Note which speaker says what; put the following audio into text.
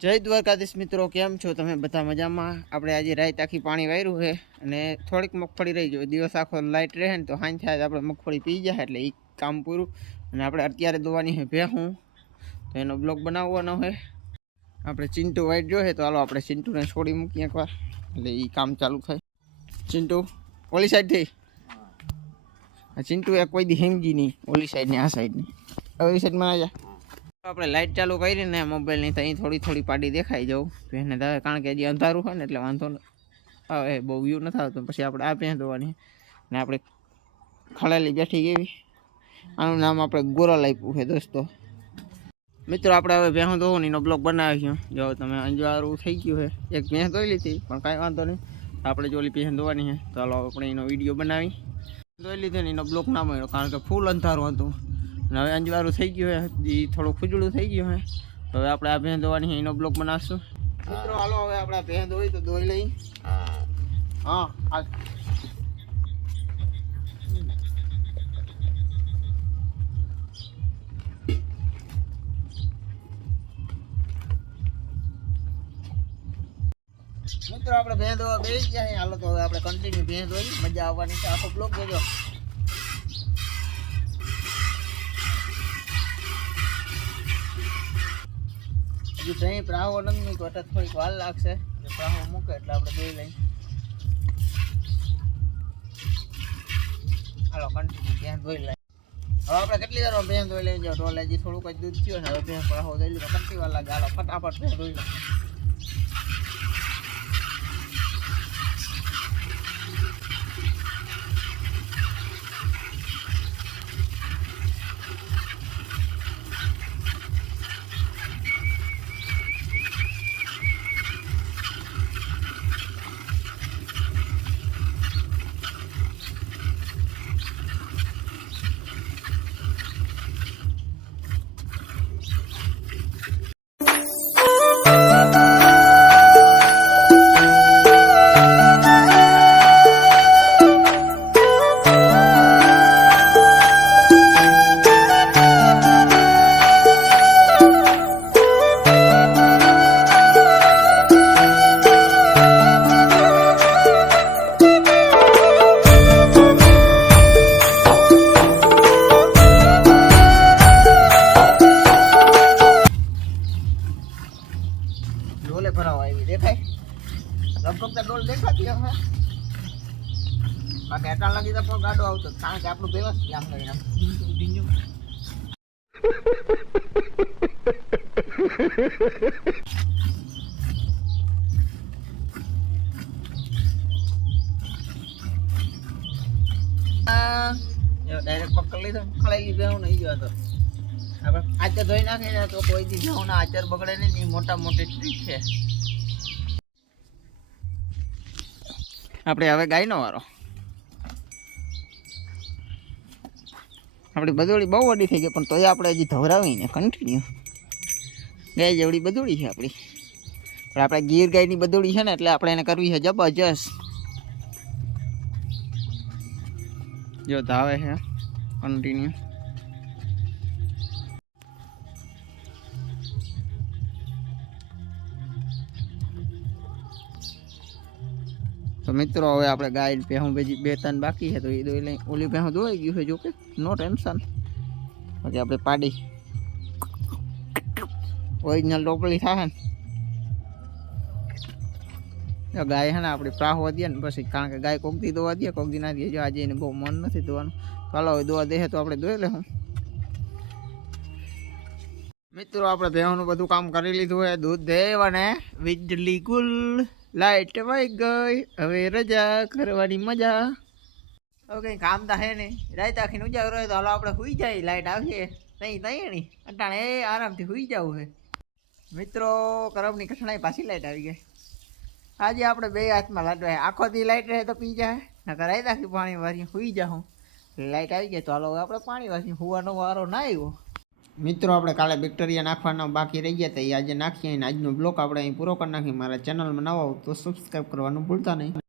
Speaker 1: જય દ્વારકાધીશ મિત્રો, કેમ છો તમે? બધા મજામાં? આપણે આજે રાત આખી પાણી વાયરું છે અને થોડીક મગફળી રહી જોઈએ દિવસ આખો લાઇટ રહે ને તો હાન થાય આપણે મગફળી પી જાય એટલે એ કામ પૂરું. અને આપણે અત્યારે દોવાની છે ભેહું. તો એનો બ્લોગ બનાવવાનો છે. આપણે ચિંટુ વાઇટ જોઈએ તો હાલો આપણે ચિંટુને છોડી મૂકીએ એકવાર. એટલે એ કામ ચાલુ થાય. ચિંટુ, ઓલી સાઈડથી આ ચિંટુ એક કોઈ દી હેંગી નહીં, ઓલી સાઈડની આ સાઈડની ઓલી સાઈડમાં આવ્યા આપણે લાઇટ ચાલુ કરી ને મોબાઈલની તો અહીં થોડી થોડી પાડી દેખાઈ જવું પહેને એને કારણ કે હજી અંધારું હોય ને એટલે વાંધો આવે બહુ વ્યૂ નથી આવતો. પછી આપણે આ ભેંસ ધોવાની ને આપણે ખળેલી બેઠી ગઈ આનું નામ આપણે ગોરલ આપ્યું છે દોસ્તો. મિત્રો, આપણે હવે ભેહું ધોવાની એનો બ્લોગ બનાવ્યો જો તમે અંજવારું થઈ ગયું છે. એક ભેં ધોઈ લીધી, પણ કાંઈ વાંધો નહીં. આપણે જો ઓલી ભેંસ ધોવાની છે. હાલો, આપણે એનો વીડિયો બનાવી. ધોઈ લીધો ને એનો બ્લોગ ના મળ્યો, કારણ કે ફૂલ અંધારું હતું. અને હવે અંજવાળું થઈ ગયું હે. એ થોડું ખુજળું થઈ ગયું હે. તો હવે આપણે આ ભેં ધોવાની એનો બ્લોક બનાવશું. મિત્રો હાલો હવે આપણે ભેં ધોઈ તો ધોઈ લઈ. હા. હાલ. મિત્રો આપણે ભેં ધોવા બેસી ગયા. હાલો તો હવે આપણે કન્ટિન્યુ ભેં ધોઈ મજા આવવાની છે. આખો બ્લોક જોજો. હજી દહીં પ્રાહો નથી મૂક્યો એટલે થોડીક વાર લાગશે. પ્રાહો મૂકે એટલે આપણે દોઈ લઈ હાલો કન્ટિન્યુ ત્યાં ધોઈ લઈ હવે આપણે કેટલી વાર ભેં ધોઈ લઈ જાવ જે થોડુંક જ દૂધ થયું ને, હવે ભેં પ્રાહો દઈ લીધો. કેટલી વાર લાગે. હાલો, ફટાફટ ભેં ધોઈ લો. ડોલ દેખાતી હવે. બાકી એટલા લાગી તો ગાડો આવતો કારણ કે આપણું વ્યવસ્થિત આમ કરીને. આમ ઢીંચું ઢીંચું. આ, જો લીધો ખળાઈ લીધો નહીં જોતો આપણે આચર ધોઈ નાખીએ તો કોઈ દી ઘઉંના આચર બગડે નહીં મોટા મોટી ટ્રીક છે. આપણે હવે ગાયનો વારો. આપણી બધોળી બહુ વડી થઈ ગઈ, પણ તોય આપણે હજી ધવરાવીને કન્ટિન્યુ ગાય જેવડી બધોળી છે આપણી. પણ આપણે ગીર ગાયની બધોળી છે ને, એટલે આપણે એને કરવી છે જબરજસ્ત. જો ધાવે છે કન્ટિન્યુ તો મિત્રો, હવે આપણે ગાય ભેહું બેજી બે ત્રણ બાકી છે, તો એ દોઈ લઈ. ઓલી ભેહું દોઈ ગયું છે જો કે નો ટેન્શન. પછી આપણે પાડી. ઓરિજિનલ ટોપલી થાય ને. જો ગાય છે ને, આપણી પ્રાહવા દે ને, પછી કારણ કે ગાય કોક દી દોવા દે, કોક દી ના દે. જો આજે એને બહુ મન નથી દોવાનું. ચાલો, હવે દોવા દે તો આપણે દોઈ લેવું મિત્રો, આપણે ભેહુંનું બધું કામ કરી લીધું છે દૂધ દેવ અને વીજળી ગુલ લાઈટ વહી ગઈ, હવે રજા કરવાની મજા. હવે કંઈ કામ તો હે નહીં. રાત આખીને ઉજાગરો હોય તો હાલો આપણે સુઈ જાય, લાઈટ આવીએ નહીં નહીં નહીં અટાણે એ આરામથી સુઈ જવું છે મિત્રો, કરમની કઠણાઈ પાછી લાઈટ આવી ગઈ. આજે આપણે બે હાથમાં લાડવા આખો દી લાઈટ રહે તો પી જાય. નકર રાત આખી પાણી વારી સુઈ જાઉં લાઈટ આવી ગઈ તો હાલો આપણે પાણી વાસી સુવાનો વારો ના આવ્યો. મિત્રો, આપણે કાલે બેક્ટેરિયા નાખવાના બાકી રહી ગયા હતા એ આજે નાખીએ અને આજનો બ્લોક આપણે અહીં પૂરો કરી નાખીએ. મારા ચેનલમાં નવા હો તો સબસ્ક્રાઈબ કરવાનું ભૂલતા નહીં.